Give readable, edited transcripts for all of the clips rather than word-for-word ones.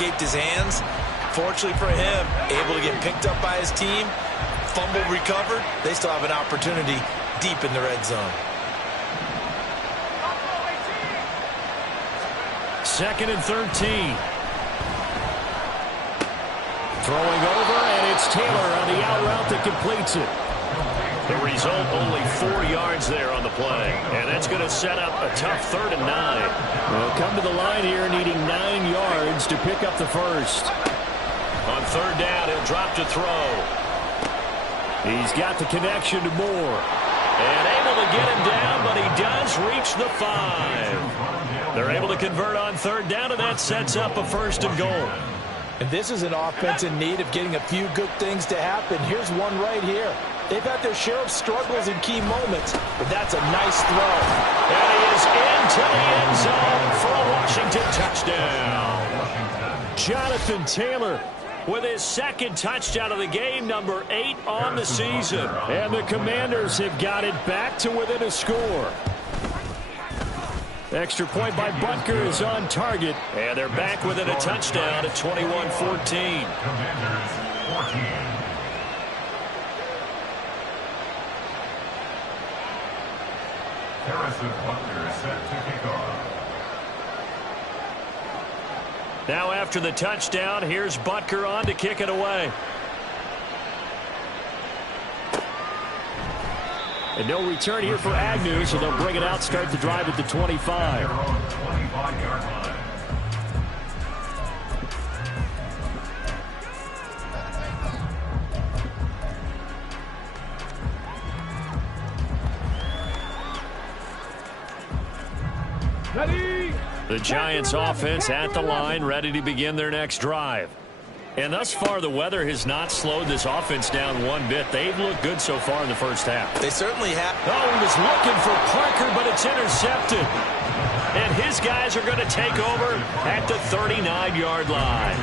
escaped his hands. Fortunately for him, able to get picked up by his team, fumble recovered. They still have an opportunity deep in the red zone. 2nd and 13. Throwing over, and it's Taylor on the out route that completes it. The result, only 4 yards there on the play. And that's going to set up a tough 3rd and 9. They'll come to the line here needing 9 yards to pick up the first. On 3rd down, he'll drop to throw. He's got the connection to Moore. And able to get him down, but he does reach the 5. They're able to convert on 3rd down, and that sets up a 1st and goal. And this is an offense in need of getting a few good things to happen. Here's one right here. They've had their share of struggles in key moments, but that's a nice throw. And he is into the end zone for a Washington touchdown. Jonathan Taylor with his 2nd touchdown of the game, number 8 on the season. And the Commanders have got it back to within a score. Extra point by Butker is on target. And they're back within a touchdown at 21-14. Now after the touchdown, here's Butker on to kick it away. And no return here for Agnew, so they'll bring it out, start the drive at the 25. Ready? The Giants offense at the line, ready to begin their next drive. And thus far, the weather has not slowed this offense down one bit. They've looked good so far in the first half. They certainly have. Oh, he was looking for Parker, but it's intercepted. And his guys are going to take over at the 39-yard line.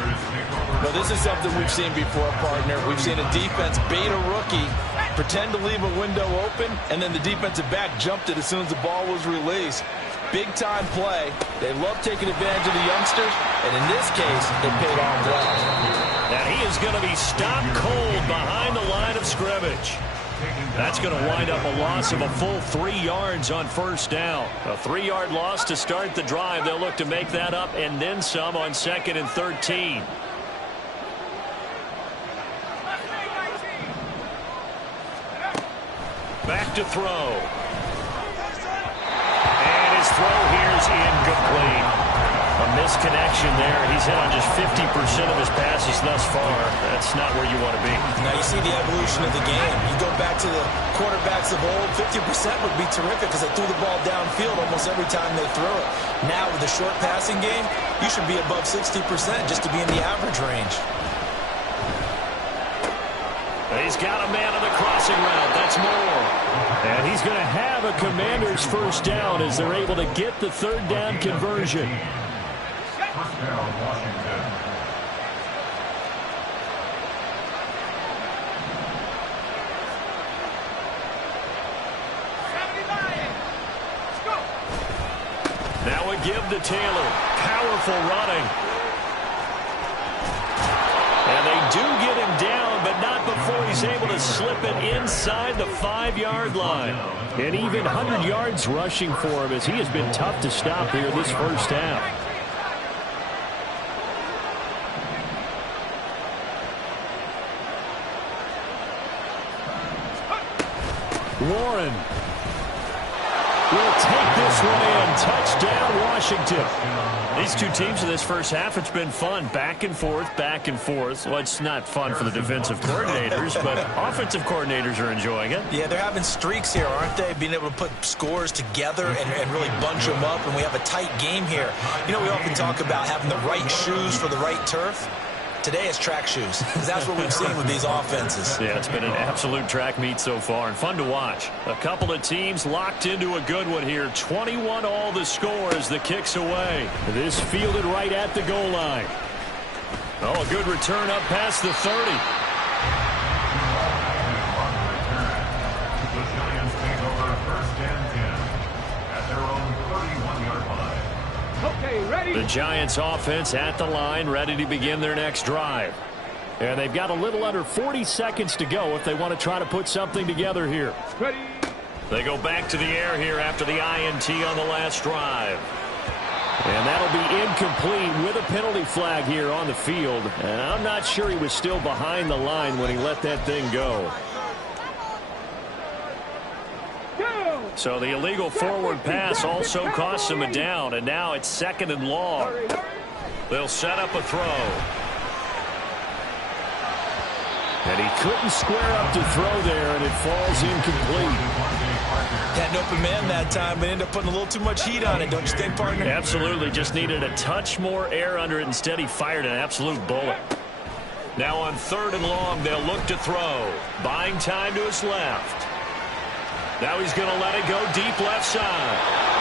Well, this is something we've seen before, partner. We've seen a defense bait a rookie, pretend to leave a window open, and then the defensive back jumped it as soon as the ball was released. Big-time play. They love taking advantage of the youngsters, and in this case, it paid off well. Now he is going to be stopped cold behind the line of scrimmage. That's going to wind up a loss of a full 3 yards on 1st down. A 3-yard loss to start the drive. They'll look to make that up and then some on 2nd and 13. Back to throw. His throw here is incomplete. A misconnection there. He's hit on just 50% of his passes thus far. That's not where you want to be. Now you see the evolution of the game. You go back to the quarterbacks of old, 50% would be terrific because they threw the ball downfield almost every time they threw it. Now with the short passing game, you should be above 60% just to be in the average range. He's got a man on the crossing route. That's Moore. And he's going to have a Commanders 1st down as they're able to get the 3rd down conversion. Now a give to Taylor. Powerful running. And they do get him down, but not before he's able to slip it inside the 5-yard line. And even 100 yards rushing for him as he has been tough to stop here this first half. Warren will take this one in. Touchdown, Washington. These two teams in this first half, it's been fun. Back and forth, back and forth. Well, it's not fun for the defensive coordinators, but offensive coordinators are enjoying it. Yeah, they're having streaks here, aren't they? Being able to put scores together and really bunch them up, and we have a tight game here. You know, we often talk about having the right shoes for the right turf. Today it's track shoes, because that's what we've seen with these offenses. Yeah, it's been an absolute track meet so far, and fun to watch. A couple of teams locked into a good one here. 21-all the score as the kick's away. This fielded right at the goal line. Oh, a good return up past the 30. The Giants take over 1st and 10 at their own 31-yard line. The Giants offense at the line, ready to begin their next drive. And they've got a little under 40 seconds to go if they want to try to put something together here. They go back to the air here after the INT on the last drive. And that'll be incomplete with a penalty flag here on the field. And I'm not sure he was still behind the line when he let that thing go. So the illegal forward pass also costs him a down. And now it's 2nd and long. They'll set up a throw. And he couldn't square up to throw there, and it falls incomplete. Had an open man that time, but ended up putting a little too much heat on it, don't you think, partner? Absolutely. Just needed a touch more air under it. Instead, he fired an absolute bullet. Now on 3rd and long, they'll look to throw. Buying time to his left. Now he's going to let it go deep left side.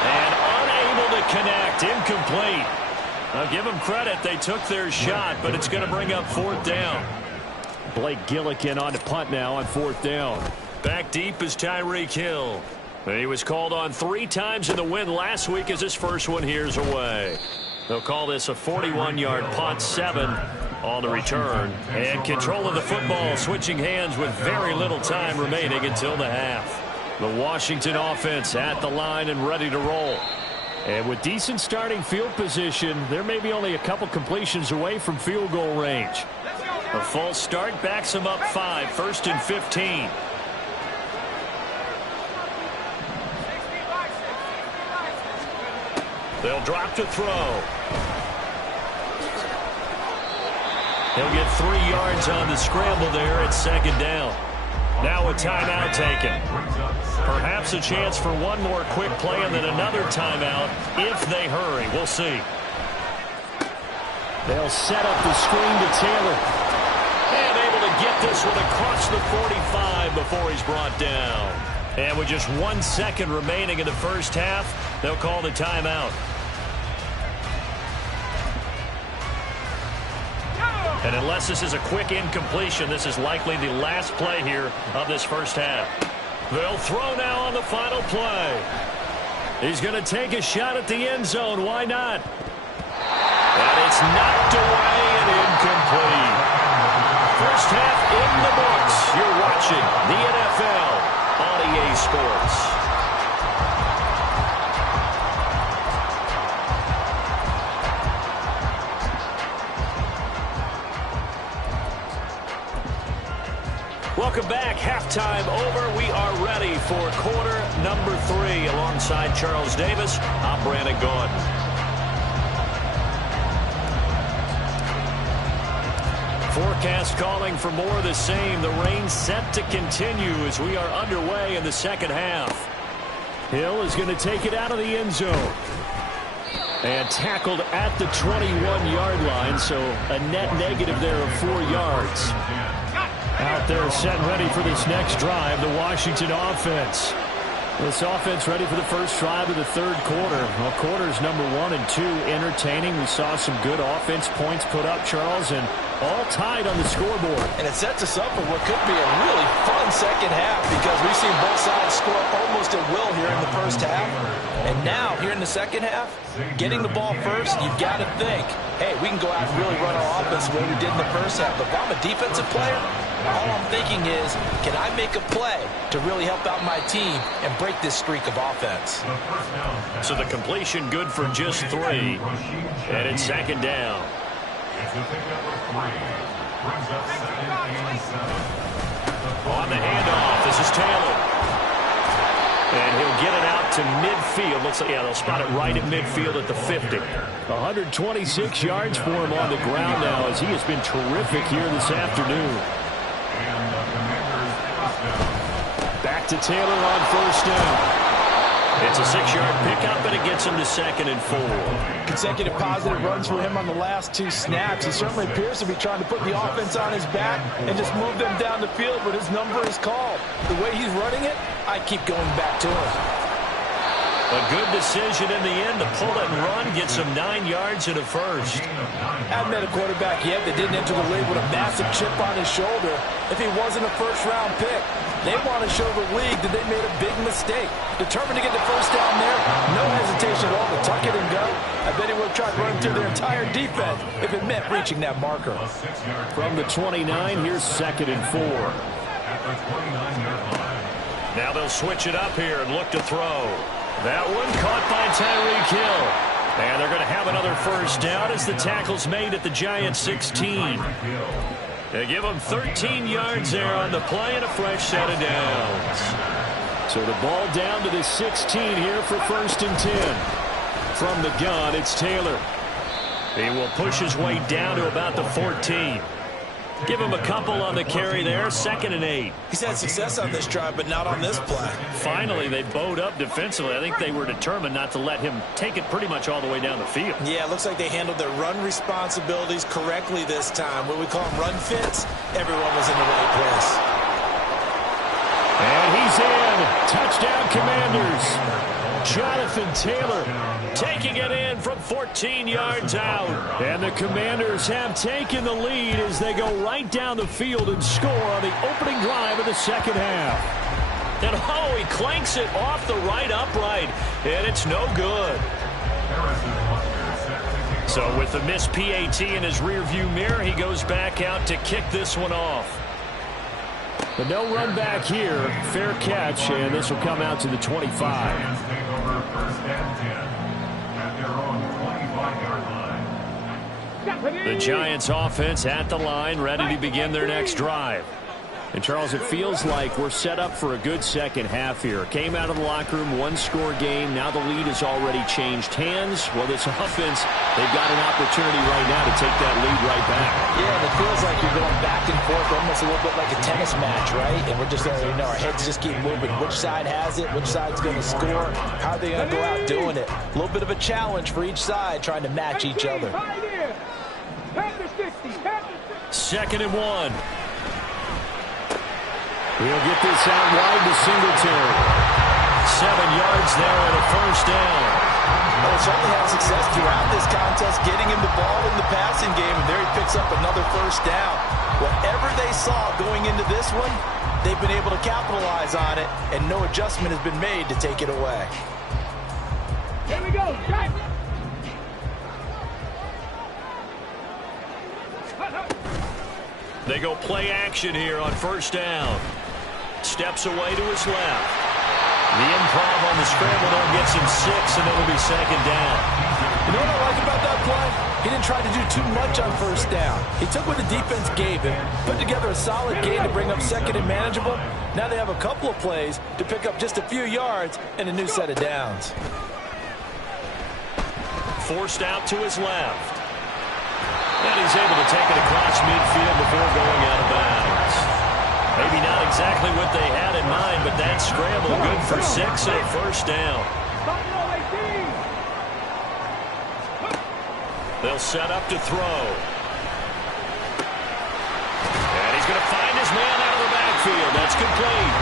And unable to connect. Incomplete. I'll give them credit. They took their shot, but it's going to bring up 4th down. Blake Gillikin on to punt now on 4th down. Back deep is Tyreek Hill. He was called on 3 times in the win last week as his first one here's away. They'll call this a 41-yard punt, 7 on the return. And control of the football switching hands with very little time remaining until the half. The Washington offense at the line and ready to roll. And with decent starting field position, there may be only a couple completions away from field goal range. A false start backs him up 5, 1st and 15. They'll drop to throw. He'll get 3 yards on the scramble there at 2nd down. Now a timeout taken. Perhaps a chance for one more quick play and then another timeout if they hurry. We'll see. They'll set up the screen to Taylor. And able to get this one across the 45 before he's brought down. And with just 1 second remaining in the first half, they'll call the timeout. And unless this is a quick incompletion, this is likely the last play here of this first half. They'll throw now on the final play. He's going to take a shot at the end zone. Why not? And it's knocked away and incomplete. First half in the books. You're watching the NFL on EA Sports. Welcome back. Halftime over. We are ready for quarter number 3. Alongside Charles Davis, I'm Brandon Gordon. Forecast calling for more of the same. The rain set to continue as we are underway in the second half. Hill is going to take it out of the end zone. And tackled at the 21-yard line, so a net negative there of 4 yards. Out there set and ready for this next drive, the Washington offense. This offense ready for the first drive of the 3rd quarter. Well, quarters number 1 and 2 entertaining. We saw some good offense points put up, Charles, and all tied on the scoreboard. And it sets us up for what could be a really fun second half because we've seen both sides score almost at will here in the first half. And now, here in the second half, getting the ball first, you've got to think, hey, we can go out and really run our offense the way we did in the first half. But if I'm a defensive player, all I'm thinking is, can I make a play to really help out my team and break this streak of offense? So the completion good for just 3. And it's 2nd down. On the handoff, this is Taylor. And he'll get it out to midfield. Looks like, yeah, they'll spot it right at midfield at the 50. 126 yards for him on the ground now as he has been terrific here this afternoon. Back to Taylor on 1st down. It's a 6-yard pickup, and it gets him to 2nd and 4. Consecutive positive runs for him on the last 2 snaps. He certainly appears to be trying to put the offense on his back and just move them down the field, but his number is called. The way he's running it, I keep going back to him. A good decision in the end to pull it and run, get some 9 yards and a first. Haven't met a quarterback yet that didn't enter the league with a massive chip on his shoulder if he wasn't a first-round pick. They want to show the league that they made a big mistake. Determined to get the first down there, no hesitation at all to tuck it and go. I bet he would have tried running through their entire defense if it meant reaching that marker. From the 29, here's 2nd and 4. Now they'll switch it up here and look to throw. That one caught by Tyreek Hill. And they're going to have another first down as the tackle's made at the Giants' 16. They give them 13 yards there on the play and a fresh set of downs. So the ball down to the 16 here for 1st and 10. From the gun, it's Taylor. He will push his way down to about the 14. Give him a couple on the carry there. 2nd and 8. He's had success on this drive, but not on this play. Finally, they bowed up defensively. I think they were determined not to let him take it pretty much all the way down the field. Yeah, it looks like they handled their run responsibilities correctly this time. What we call them run fits, everyone was in the right place. And he's in. Touchdown, Commanders. Jonathan Taylor taking it in from 14 yards out. And the Commanders have taken the lead as they go right down the field and score on the opening drive of the 2nd half. And oh, he clanks it off the right upright, and it's no good. So with the missed PAT in his rearview mirror, he goes back out to kick this one off. But no run back here. Fair catch, and this will come out to the 25. The Giants offense at the line, ready to begin their next drive. And, Charles, it feels like we're set up for a good second half here. Came out of the locker room, one-score game. Now the lead has already changed hands. Well, this offense, they've got an opportunity right now to take that lead right back. Yeah, it feels like you're going back and forth, almost a little bit like a tennis match, right? And we're just, our heads just keep moving. Which side has it? Which side's going to score? How are they going to go out doing it? A little bit of a challenge for each side, trying to match each other. 2nd and 1. He'll get this out wide to Singletary. 7 yards there and a first down. Well, they certainly had success throughout this contest, getting him the ball in the passing game, and there he picks up another first down. Whatever they saw going into this one, they've been able to capitalize on it, and no adjustment has been made to take it away. Here we go, Jack. They go play action here on first down. Steps away to his left. The improv on the scramble there gets him 6, and it'll be 2nd down. You know what I like about that play? He didn't try to do too much on first down. He took what the defense gave him, put together a solid gain to bring up 2nd and manageable. Now they have a couple of plays to pick up just a few yards and a new set of downs. Forced out to his left. And he's able to take it across midfield before going out of bounds. Maybe not exactly what they had in mind, but that scramble good for 6 and a first down. They'll set up to throw. And he's going to find his man out of the backfield. That's complete.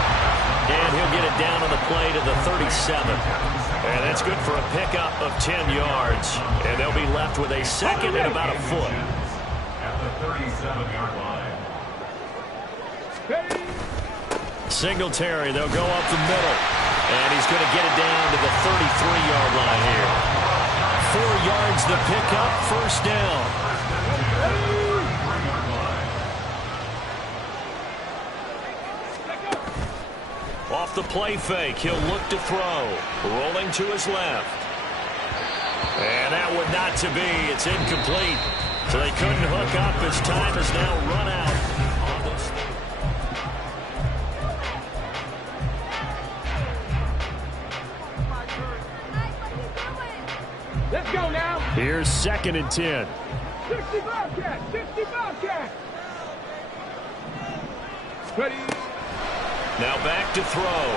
And he'll get it down on the play to the 37. And that's good for a pickup of 10 yards. And they'll be left with a 2nd and about a foot. At the 37-yard line. Singletary, they'll go up the middle. And he's going to get it down to the 33-yard line here. 4 yards the pickup, first down. Off the play fake, he'll look to throw. Rolling to his left. And that would not to be. It's incomplete. So they couldn't hook up. His time is now run out. Let's go now. Here's 2nd and 10. 60 Bobcat, 60 Bobcat. Ready. Now back to throw.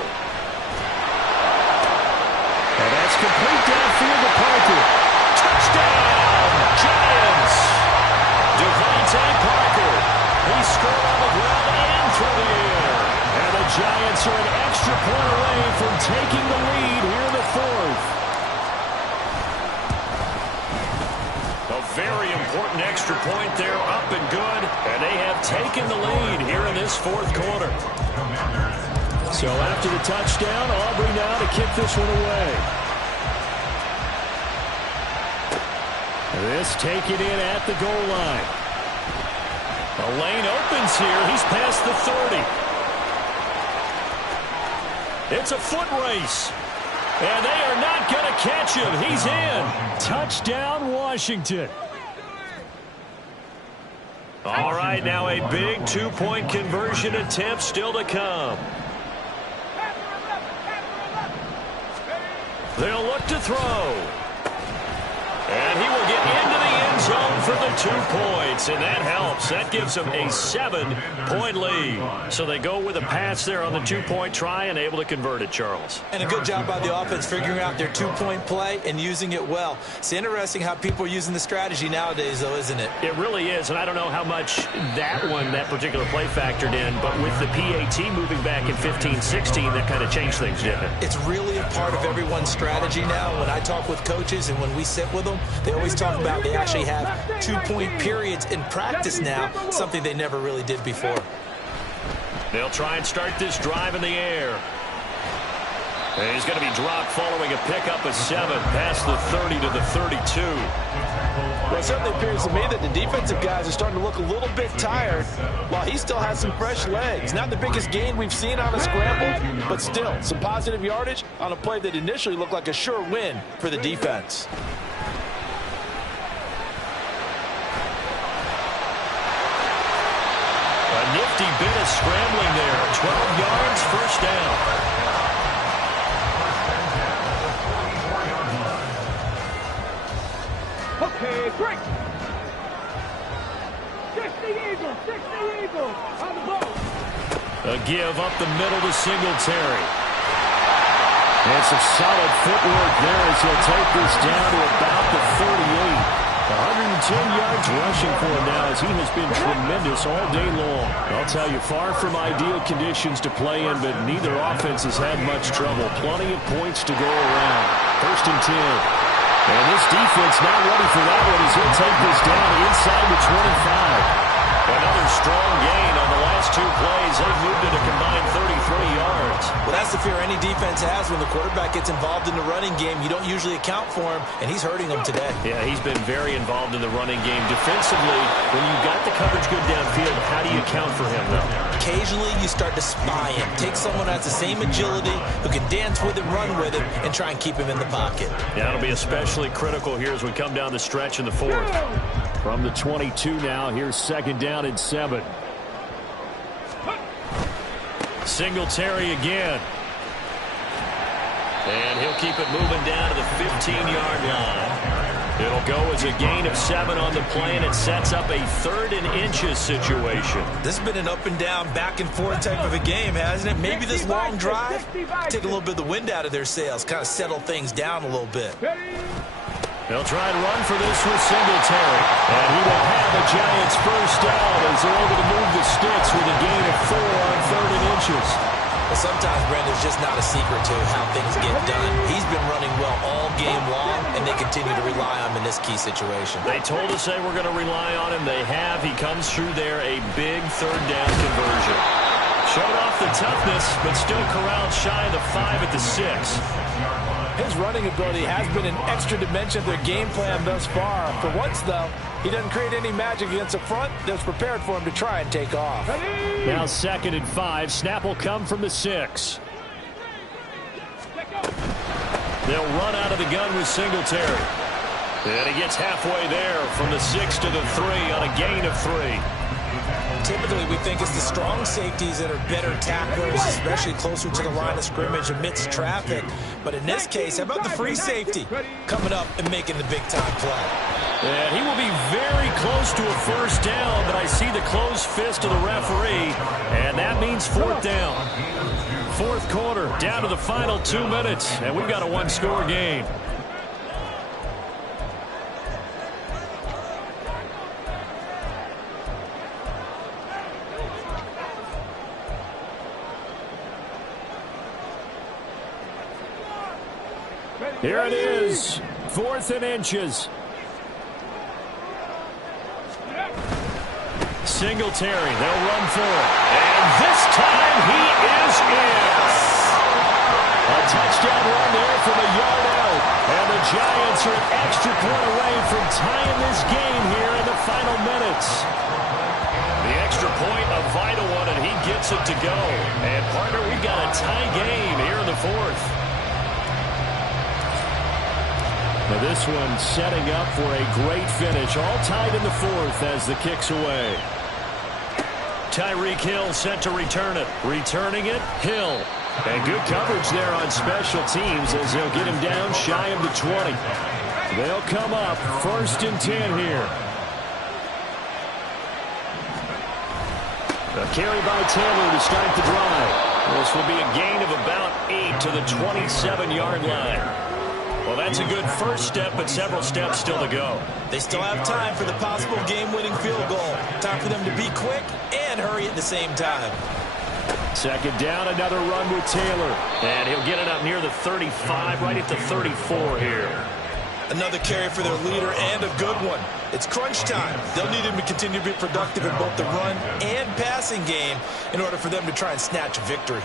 And that's complete downfield to Parker. Touchdown, Giants! Devontae Parker. He scored on the ground and through the air. And the Giants are an extra point away from taking the lead here in the 4th. very important extra point there, up and good. And they have taken the lead here in this fourth quarter. So after the touchdown, Aubrey now to kick this one away. This taken in at the goal line. A lane opens here. He's past the 30. It's a foot race. And they are not going to catch him. He's in. Touchdown, Washington. All right, now a big two-point conversion attempt still to come. They'll look to throw. And he will get into the end zone for the 2 points, and that helps. That gives them a 7-point lead. So they go with a pass there on the 2-point try and able to convert it, Charles. And a good job by the offense figuring out their 2-point play and using it well. It's interesting how people are using the strategy nowadays, though, isn't it? It really is, and I don't know how much that particular play factored in, but with the PAT moving back in 15-16, that kind of changed things, didn't it? It's really a part of everyone's strategy now. When I talk with coaches and when we sit with them, they always talk about they actually have 2-point periods in practice now, something they never really did before. They'll try and start this drive in the air. And he's going to be dropped following a pickup of 7 past the 30 to the 32. Well, it certainly appears to me that the defensive guys are starting to look a little bit tired while he still has some fresh legs. Not the biggest gain we've seen on a scramble, but still some positive yardage on a play that initially looked like a sure win for the defense. A nifty bit of scrambling there. 12 yards, first down. Okay, break. 60 Eagles on the ball. A give up the middle to Singletary. And some solid footwork there as he'll take this down to about the 38. 110 yards rushing for him now as he has been tremendous all day long. I'll tell you, far from ideal conditions to play in, but neither offense has had much trouble. Plenty of points to go around. 1st and 10. And this defense not ready for that one as he'll take this down inside the 25. Another strong gain on the last 2 plays. They've moved it a combined 33 yards. Well, that's the fear any defense has when the quarterback gets involved in the running game. You don't usually account for him, and he's hurting them today. Yeah, he's been very involved in the running game. Defensively, when you've got the coverage good downfield, how do you account for him, though? Occasionally, you start to spy him. Take someone who has the same agility, who can dance with him, run with him, and try and keep him in the pocket. Yeah, it'll be especially critical here as we come down the stretch in the 4th. From the 22 now, here's 2nd down and 7. Singletary again. And he'll keep it moving down to the 15-yard line. It'll go as a gain of 7 on the play, and it sets up a 3rd and inches situation. This has been an up and down, back and forth type of a game, hasn't it? Maybe this long drive take a little bit of the wind out of their sails, kind of settle things down a little bit. They'll try and run for this with Singletary. And he will have a Giants first down as they're able to move the sticks with a gain of 4 on 3rd and inches. Well, sometimes, Brandon, it's just not a secret to how things get done. He's been running well all game long, and they continue to rely on him in this key situation. They told us they were going to rely on him. They have. He comes through there, a big 3rd down conversion. Showed off the toughness, but still corralled shy of the 5 at the 6. His running ability has been an extra dimension of their game plan thus far. For once, though, he doesn't create any magic against the front that's prepared for him to try and take off. Now 2nd and 5. Snap will come from the 6. They'll run out of the gun with Singletary. And he gets halfway there from the 6 to the 3 on a gain of 3. Typically, we think it's the strong safeties that are better tacklers, especially closer to the line of scrimmage amidst traffic. But in this case, how about the free safety coming up and making the big-time play? And he will be very close to a first down, but I see the closed fist of the referee, and that means 4th down. 4th quarter, down to the final 2 minutes, and we've got a 1-score game. Here it is, 4th and inches. Singletary. They'll run for it. And this time he is in. A touchdown run there from a yard out. And the Giants are an extra point away from tying this game here in the final minutes. The extra point, a vital one, and he gets it to go. And, partner, we've got a tie game here in the fourth. Now this one setting up for a great finish. All tied in the fourth as the kick's away. Tyreek Hill set to return it. Returning it, Hill. And good coverage there on special teams as they'll get him down shy of the 20. They'll come up 1st and 10 here. A carry by Taylor to start the drive. This will be a gain of about 8 to the 27-yard line. Well, that's a good first step, but several steps still to go. They still have time for the possible game-winning field goal. Time for them to be quick and hurry at the same time. 2nd down, another run with Taylor. And he'll get it up near the 35, right at the 34 here. Another carry for their leader and a good one. It's crunch time. They'll need him to continue to be productive in both the run and passing game in order for them to try and snatch a victory.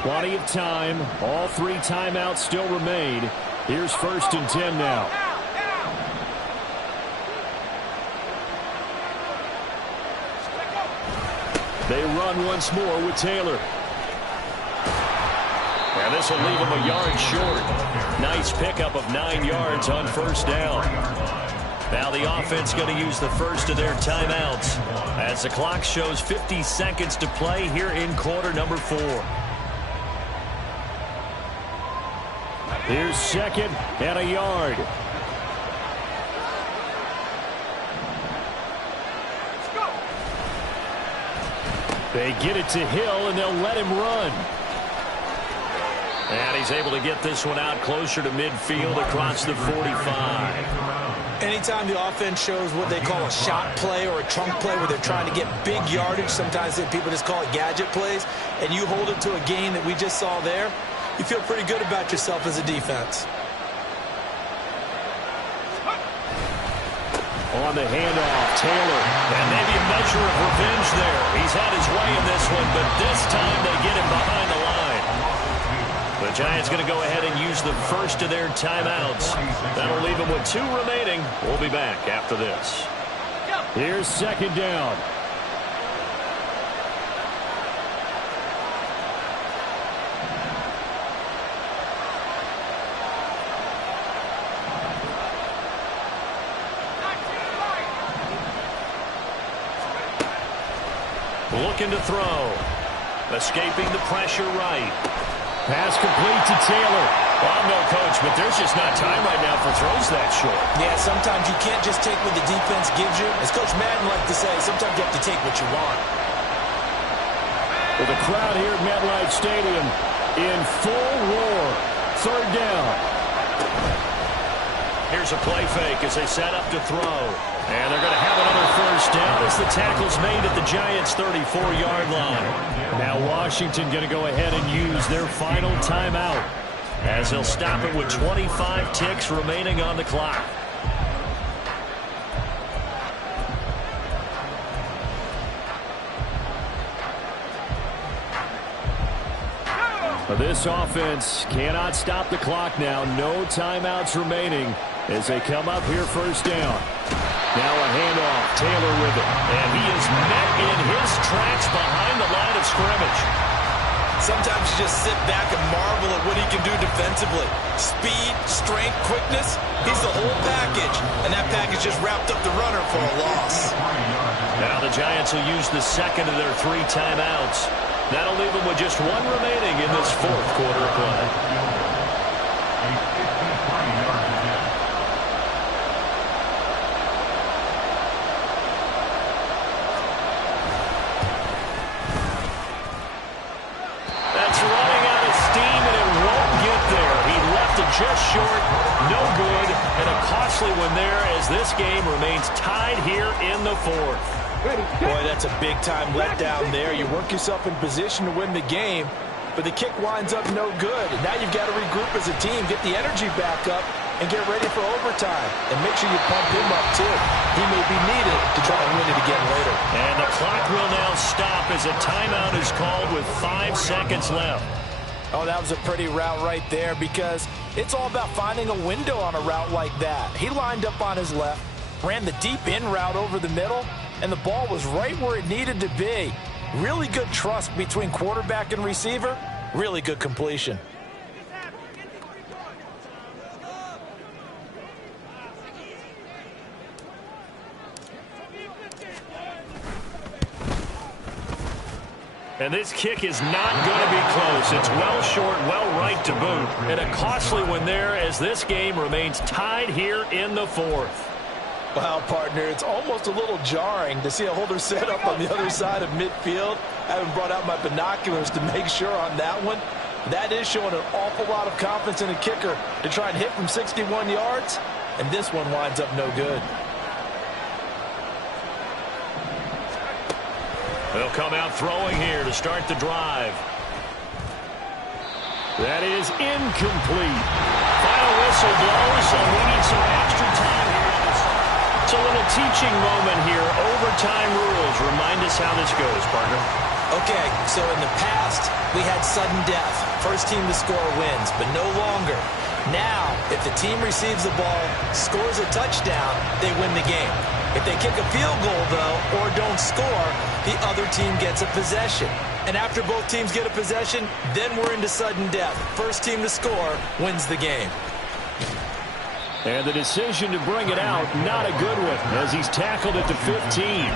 Plenty of time. All 3 timeouts still remain. Here's 1st and 10 now. They run once more with Taylor. And this will leave him a yard short. Nice pickup of 9 yards on 1st down. Now the offense going to use the first of their timeouts as the clock shows 50 seconds to play here in quarter number 4. Here's 2nd and a yard. They get it to Hill, and they'll let him run. And he's able to get this one out closer to midfield across the 45. Anytime the offense shows what they call a shot play or a trunk play where they're trying to get big yardage, sometimes people just call it gadget plays, and you hold it to a gain that we just saw there, you feel pretty good about yourself as a defense. On the handoff, Taylor. And maybe a measure of revenge there. He's had his way in this one, but this time they get him behind the line. The Giants going to go ahead and use the first of their timeouts. That'll leave them with 2 remaining. We'll be back after this. Here's 2nd down. Looking to throw. Escaping the pressure right. Pass complete to Taylor. Well, I'm no coach, but there's just not time right now for throws that short. Yeah, sometimes you can't just take what the defense gives you. As Coach Madden liked to say, sometimes you have to take what you want. With a crowd here at MetLife Stadium in full roar. 3rd down. Here's a play fake as they set up to throw. And they're going to have another 1st down as the tackle's made at the Giants' 34-yard line. Now Washington going to go ahead and use their final timeout as they'll stop it with 25 ticks remaining on the clock. This offense cannot stop the clock now. No timeouts remaining as they come up here 1st down. Now a handoff. Taylor with it. And he is met in his tracks behind the line of scrimmage. Sometimes you just sit back and marvel at what he can do defensively. Speed, strength, quickness. He's the whole package. And that package just wrapped up the runner for a loss. Now the Giants will use the 2nd of their 3 timeouts. That'll leave them with just 1 remaining in this 4th quarter of play. Just short, no good, and a costly one there as this game remains tied here in the 4th. Boy, that's a big-time letdown there. You work yourself in position to win the game, but the kick winds up no good. And now you've got to regroup as a team, get the energy back up, and get ready for overtime. And make sure you pump him up, too. He may be needed to try and win it again later. And the clock will now stop as a timeout is called with 5 seconds left. Oh, that was a pretty route right there because it's all about finding a window on a route like that. He lined up on his left, ran the deep in route over the middle, and the ball was right where it needed to be. Really good trust between quarterback and receiver. Really good completion. And this kick is not going to be close. It's well short, well right to boot. And a costly one there as this game remains tied here in the fourth. Wow, partner, it's almost a little jarring to see a holder set up on the other side of midfield. I haven't brought out my binoculars to make sure on that one. That is showing an awful lot of confidence in a kicker to try and hit from 61 yards. And this one winds up no good. They'll come out throwing here to start the drive. That is incomplete. Final whistle blows, so we need some extra time here. It's a little teaching moment here. Overtime rules. Remind us how this goes, partner. Okay, so in the past, we had sudden death. First team to score wins, but no longer. Now, if the team receives the ball, scores a touchdown, they win the game. If they kick a field goal, though, or don't score, the other team gets a possession. And after both teams get a possession, then we're into sudden death. First team to score wins the game. And the decision to bring it out, not a good one, as he's tackled at the 15.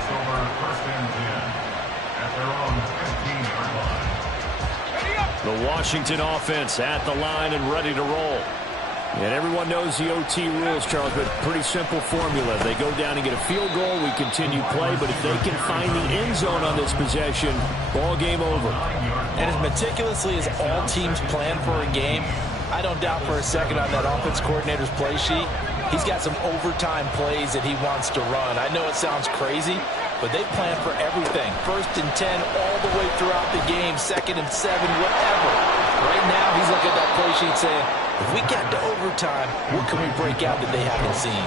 The Washington offense at the line and ready to roll. And everyone knows the OT rules, Charles, but pretty simple formula. They go down and get a field goal, we continue play, but if they can find the end zone on this possession, ball game over. And as meticulously as all teams plan for a game, I don't doubt for a second on that offense coordinator's play sheet, he's got some overtime plays that he wants to run. I know it sounds crazy, but they plan for everything. 1st and 10 all the way throughout the game, 2nd and 7, whatever. Right now, he's looking at that play sheet saying, if we get to overtime, what can we break out that they haven't seen?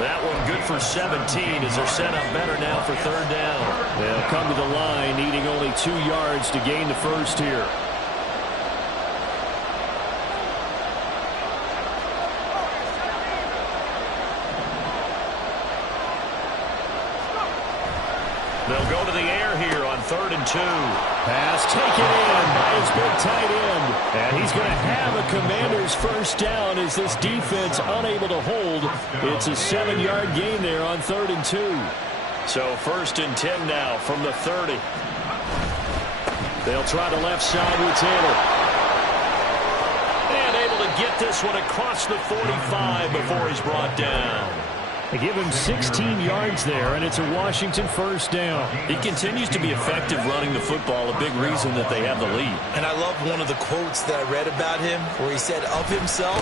That one good for 17 as they're set up better now for 3rd down. They'll come to the line needing only 2 yards to gain the first here. They'll go to the air here on 3rd and 2. Pass taken in by his big tight end. And he's going to have a Commander's first down as this defense unable to hold. It's a 7-yard gain there on 3rd and 2. So 1st and 10 now from the 30. They'll try the left side with Taylor. And able to get this one across the 45 before he's brought down. They give him 16 yards there, and it's a Washington first down. He continues to be effective running the football, a big reason that they have the lead. And I love one of the quotes that I read about him where he said of himself,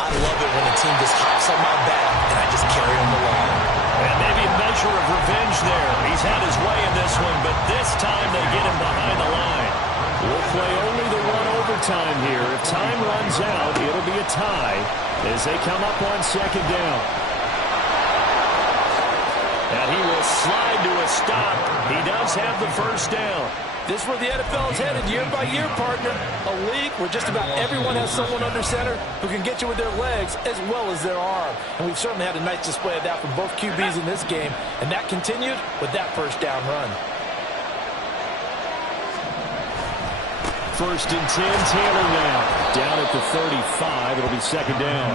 I love it when a team just hops on my back and I just carry them along. And maybe a measure of revenge there. He's had his way in this one, but this time they get him behind the line. We'll play only the one overtime here. If time runs out, it'll be a tie as they come up on 2nd down. And he will slide to a stop. He does have the first down. This is where the NFL is headed year by year, partner. A league where just about everyone has someone under center who can get you with their legs as well as their arm. And we've certainly had a nice display of that from both QBs in this game. And that continued with that first down run. 1st and 10, Taylor now. Down at the 35, it'll be 2nd down.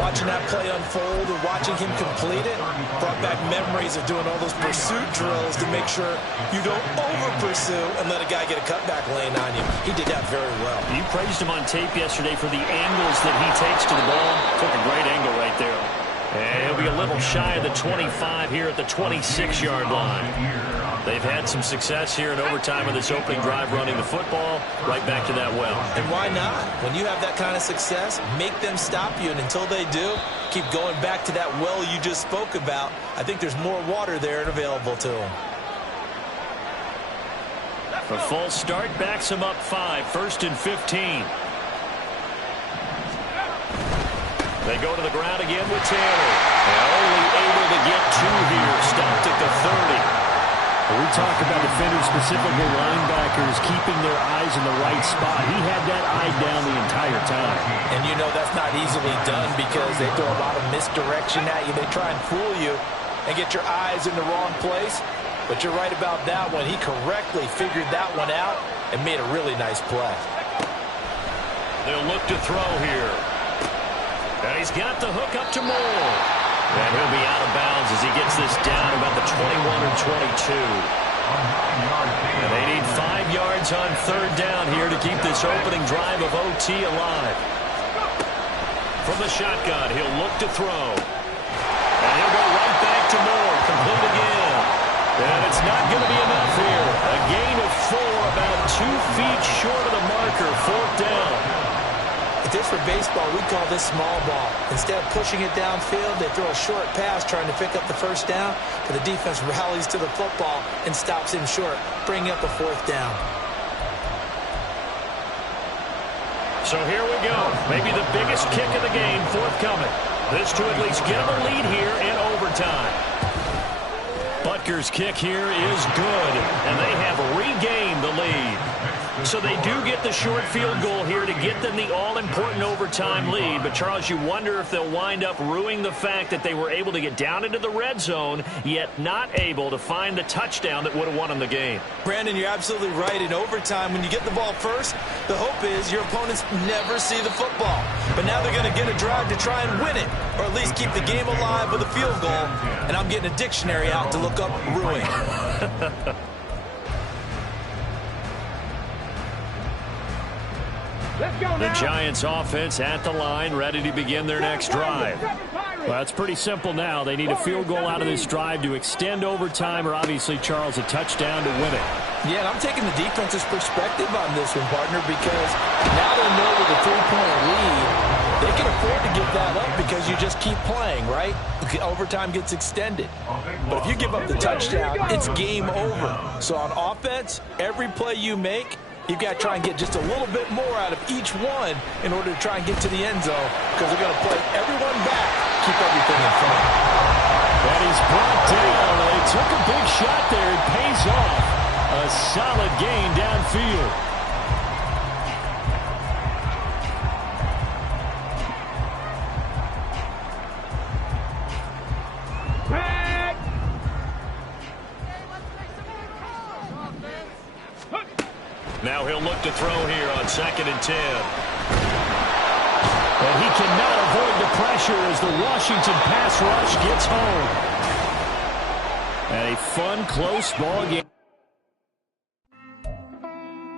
Watching that play unfold and watching him complete it brought back memories of doing all those pursuit drills to make sure you don't over-pursue and let a guy get a cutback lane on you. He did that very well. You praised him on tape yesterday for the angles that he takes to the ball. Took a great angle right there. And he'll be a little shy of the 25 here at the 26-yard line. They've had some success here in overtime of this opening drive running the football. Right back to that well. And why not? When you have that kind of success, make them stop you. And until they do, keep going back to that well you just spoke about. I think there's more water there and available to them. A false start backs him up 5, 1st and 15. They go to the ground again with Taylor. And only able to get 2 here. Stopped at the 30. We talk about defenders, specifically linebackers, keeping their eyes in the right spot. He had that eye down the entire time. And you know that's not easily done because they throw a lot of misdirection at you. They try and fool you and get your eyes in the wrong place. But you're right about that one. He correctly figured that one out and made a really nice play. They'll look to throw here. And he's got the hook up to Moore. And he'll be out of bounds as he gets this down about the 21 or 22. And they need 5 yards on 3rd down here to keep this opening drive of OT alive. From the shotgun, he'll look to throw. And he'll go right back to Moore. Complete again. And it's not going to be enough here. A gain of 4, about 2 feet short of the marker. 4th down. If this were baseball, we'd call this small ball. Instead of pushing it downfield, they throw a short pass trying to pick up the 1st down, but the defense rallies to the football and stops him short, bringing up a 4th down. So here we go. Maybe the biggest kick of the game forthcoming. This to at least get them a lead here in overtime. Butker's kick here is good, and they have regained the lead. So they do get the short field goal here to get them the all-important overtime lead. But, Charles, you wonder if they'll wind up ruining the fact that they were able to get down into the red zone, yet not able to find the touchdown that would have won them the game. Brandon, you're absolutely right. In overtime, when you get the ball first, the hope is your opponents never see the football. But now they're going to get a drive to try and win it, or at least keep the game alive with a field goal. And I'm getting a dictionary out to look up ruin. The Giants offense at the line, ready to begin their next drive. Well, it's pretty simple now. They need a field goal out of this drive to extend overtime, or obviously, Charles, a touchdown to win it. Yeah, and I'm taking the defense's perspective on this one, partner, because now they know with a 3-point lead, they can afford to give that up because you just keep playing, right? Overtime gets extended. But if you give up the touchdown, it's game over. So on offense, every play you make, you've got to try and get just a little bit more out of each one in order to try and get to the end zone because they're going to play everyone back, keep everything in front. That is brought down. They took a big shot there. It pays off. A solid gain downfield. Now he'll look to throw here on 2nd and 10. And he cannot avoid the pressure as the Washington pass rush gets home. And a fun, close ball game.